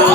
Oh,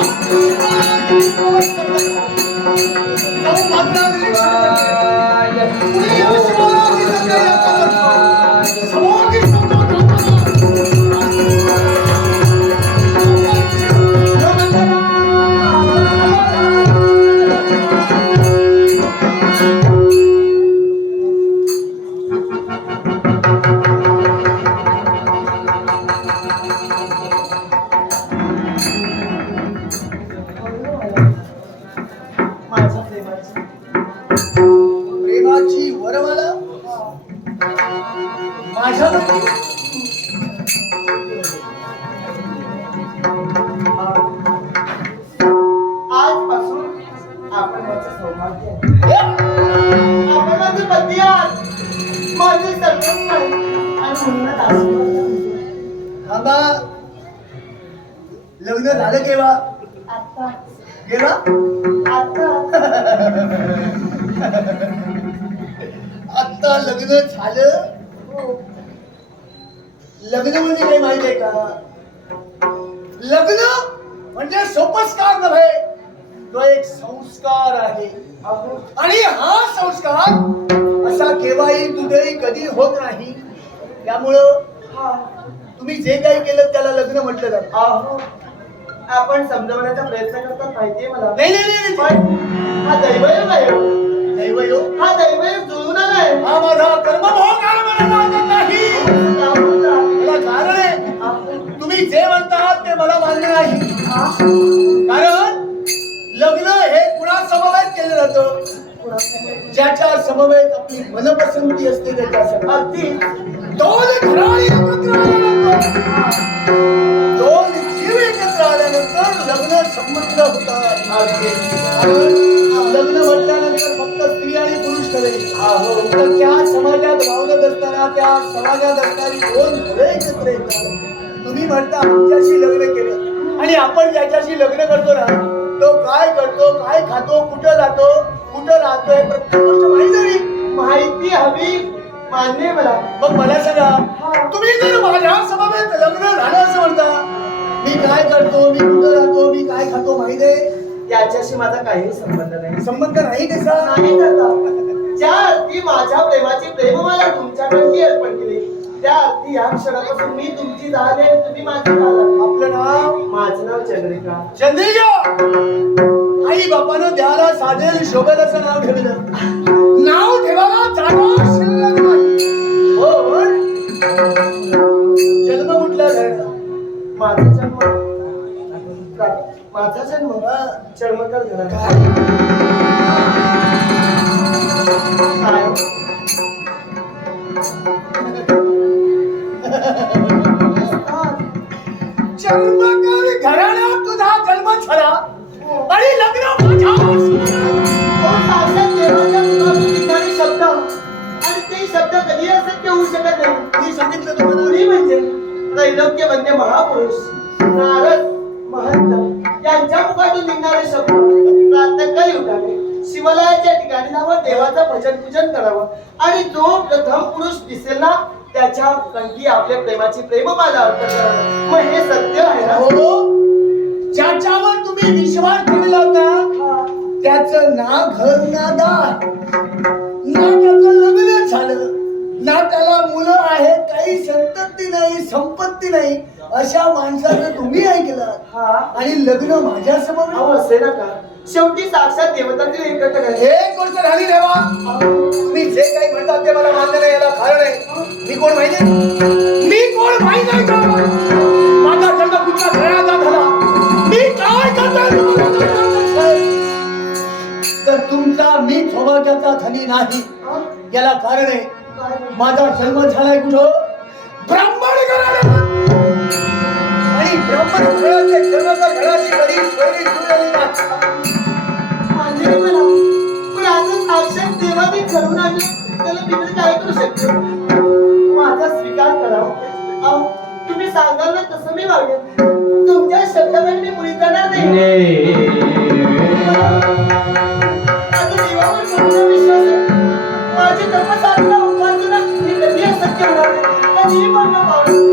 लग्न झालं केव्हा? केव्हा? आता. लग्न झालं? हो. लग्न म्हणजे काही माहिती आहे का? लग्न म्हणजे सोपस्कार नव्हे तो एक संस्कार आहे. आणि हा संस्कार असा केव्हाही कुठेही कधी होत नाही. त्यामुळं हा. तुम्ही जे काही केलं त्याला लग्न म्हटलं जातं. आपण समजवण्याचा प्रयत्न करतात माहितीये मला. नाही नाही, नाही पण हा दैवयोग आहे. हो. दैवयोग हा दैवयोग जुळून आलाय. हा माझा कर्मभोग मला नाही? याला कारण आहे. तुम्ही जे म्हणतात ते मला मान्य नाही हा? कारण लग्न हे कुणा समवेत केलं जातं? ज्याच्या समवेत आपली मनपसंती असते त्याच्यासाठी. अगदी दोन घराळी एकत्र संबंध होता लग्न म्हटल्यानंतर फक्त स्त्री आणि पुरुष नव्हे तर त्या समाजात वावरत असताना त्या समाजात असणारी दोन घरे एकत्र येतात तुम्ही म्हणता आमच्याशी लग्न केलं. आणि आपण ज्याच्याशी लग्न करतो ना तो काय करतो काय खातो कुठं जातो कुठं राहतोय प्रत्येक गोष्ट माहिती हवी माहिती हवी मान्य मला. मग मला सांगा तुम्ही जर माझ्या समवेत लग्न झालं असं म्हणता मी काय करतो? मी कुठं राहतो? मी काय खातो? माहिती आहे? याच्याशी माझा काही संबंध नाही. संबंध नाही कसा नाही करता ज्या अर्थी माझ्या प्रेमाची प्रेममाला तुमच्याकडे अर्पण केली त्या अर्थी या क्षणापासून मी तुमची झाले आणि तुम्ही माझी झाला आपलं नाव? माझं नाव चंद्रिका. चंद्रिका! आई बापानं द्यायला साधेल शोभेल असं नाव ठेवलं. नाव ठेवायला जागा शिल्लक नाही. हो पण जन्म कुठला झाला माझा जन्म माझा जन्म चर्मकार झाला. काय? काय चर्मकार घराण्यात तुझा जन्म झाला. आणि लग्न माझ्या हो, शब्द. आणि ते शब्द कधी असत्य होऊ शकत नाही. मी सांगितलं तुम्हाला म्हणजे त्रैलोक्य वंद्य महापुरुष. निघणारे शब्द प्रातःकाळी उठावे शिवालयाच्या ठिकाणी जावं देवाचं भजन पूजन करावं. आणि जो प्रथम पुरुष दिसेल ना त्याच्या कंठी आपल्या प्रेमाची प्रेममाला अर्पण करावं. मग हे सत्य आहे ना? हो ज्याच्यावर तुम्ही विश्वास ठेवला होता त्याचं ना घर ना दार ना त्याचं लग्न झालं. ना त्याला मुलं आहेत काही संतती नाही संपत्ती नाही. अशा माणसाचं तुम्ही ऐकलं हा. आणि लग्न माझ्यासमोर असे नका. शेवटी साक्षात देवतातील एकत्र एक गोष्ट राहिली देवा तुम्ही जे काही म्हणतात ते मला मान्य नाही याला कारण आहे. मी कोण माहिती? मी कोण माहिती का? माझा जन्म कुठल्या घराचा झाला? मी काय आहे. तर तुमचा मी सौभाग्याचा धनी नाही. याला कारण आहे. माझा जन्म झालाय कुठं? ब्राह्मण घराण्यात. आणि ब्राह्मण जन्म घराची कधी सोयरी जुळलेली नाही. मान्य मला. पण आता साक्षात देवाने घडून आणले त्याला काय करू शकतो? माझा स्वीकार करा. अहो, तुम्ही सांगाल ना तसं मी वागेन. तुमच्या शब्दावर मी मुळी जाणार नाही. माझी तपसाधना उपासना ही कधी अशक्य होणार नाही. कधीही पूर्ण पावणार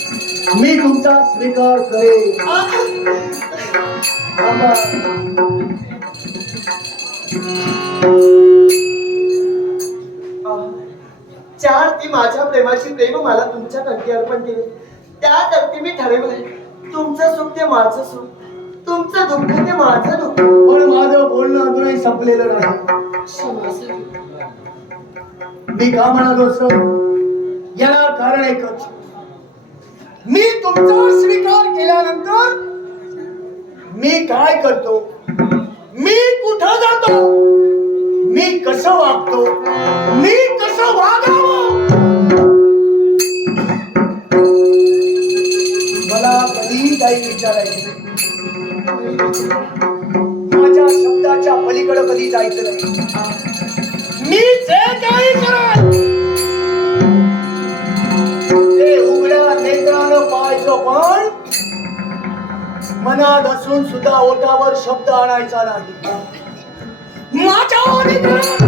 मी तुमचा स्वीकार करेन. चार ती माझ्या प्रेमाची प्रेम मला तुमच्या कंठी अर्पण केले. त्यात अगदी मी ठरवलंय. तुमचं सुख ते माझं सुख. तुमचं दुःख ते माझं दुःख. पण माझं बोलणं अजूनही संपलेलं नाही. मी का म्हणालो असं याला कारण एकच. मी तुमचा स्वीकार केल्यानंतर मी काय करतो? मी कुठं जातो? मी कसं वागतो? मी कसं वागावं? मला कधीही काही विचारायचं माझ्या शब्दाच्या पलीकडे कधी जायचं नाही. मी जे काय मनात असून सुद्धा ओठावर शब्द आणायचा नाही. माझ्या अधिकारात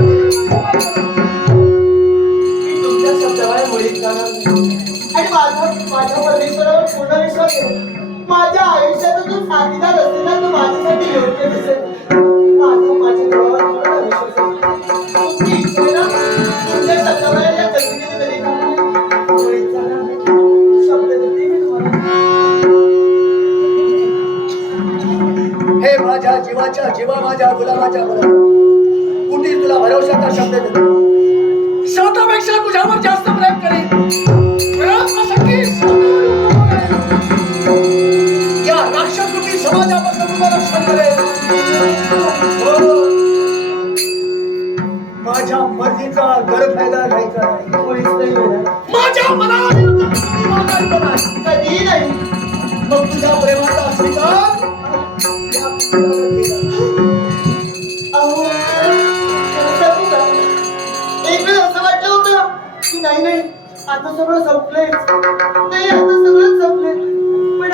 मी तुमच्या शब्दावर जाणार आणि माझा माझ्या परमेश्वरावर पूर्ण विश्वास माझ्या आयुष्यात जो साथीदार असेल ना तो माझ्यासाठी योग्य दिसेल माझा माझ्या देवावर पूर्ण विश्वास माझ्या जीवा माझ्या गुलाबाच्या कुठे तुला भरवशाचा शब्द देतो? स्वतःपेक्षा तुझ्यावर जास्त प्रेम करेन. या समाजापासून रक्षण हो. माझ्या मर्जीचा गैरफायदा घ्यायचा नाही. माझ्या मनाविरुद्ध कधी नाही. मग तुझ्या प्रेमाचा स्वीकार आता सगळं संपलंय. नाही आता सगळं संपलंय. पण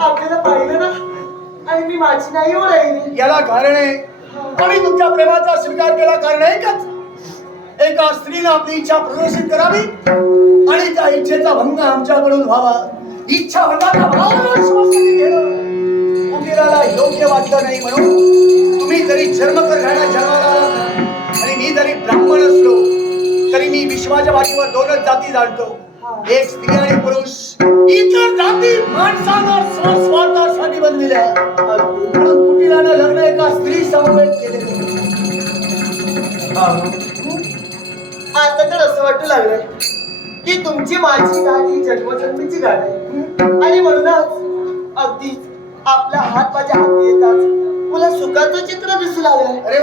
आपल्याला पाहिलं ना आणि मी माझी नाही हो राहिली याला कारण आहे. आम्ही तुमच्या प्रेमाचा स्वीकार केला कारण एकच एका स्त्रीनं आपली इच्छा प्रदर्शित करावी आणि त्या इच्छेचा भंग आमच्याकडून व्हावा. इच्छा भंगाचा घेणं. उंदीराला योग्य वाटलं नाही म्हणून तुम्ही जरी जन्मकर राहण्या जन्माला तरी मी विश्वाच्या वाटीवर दोनच जाती जाणतो. एक स्त्री आणि पुरुष. इतर जाती म्हणून कुटिलानं लग्न एका स्त्री समवेत केले. आता तर असं वाटू लागलंय की तुमची माझी गाडी जन्मजन्मीची गाडी आहे. आणि म्हणूनच अगदीच आपला हात माझ्या हाती येताच मला सुखाचं चित्र दिसू लागलंय. अरे.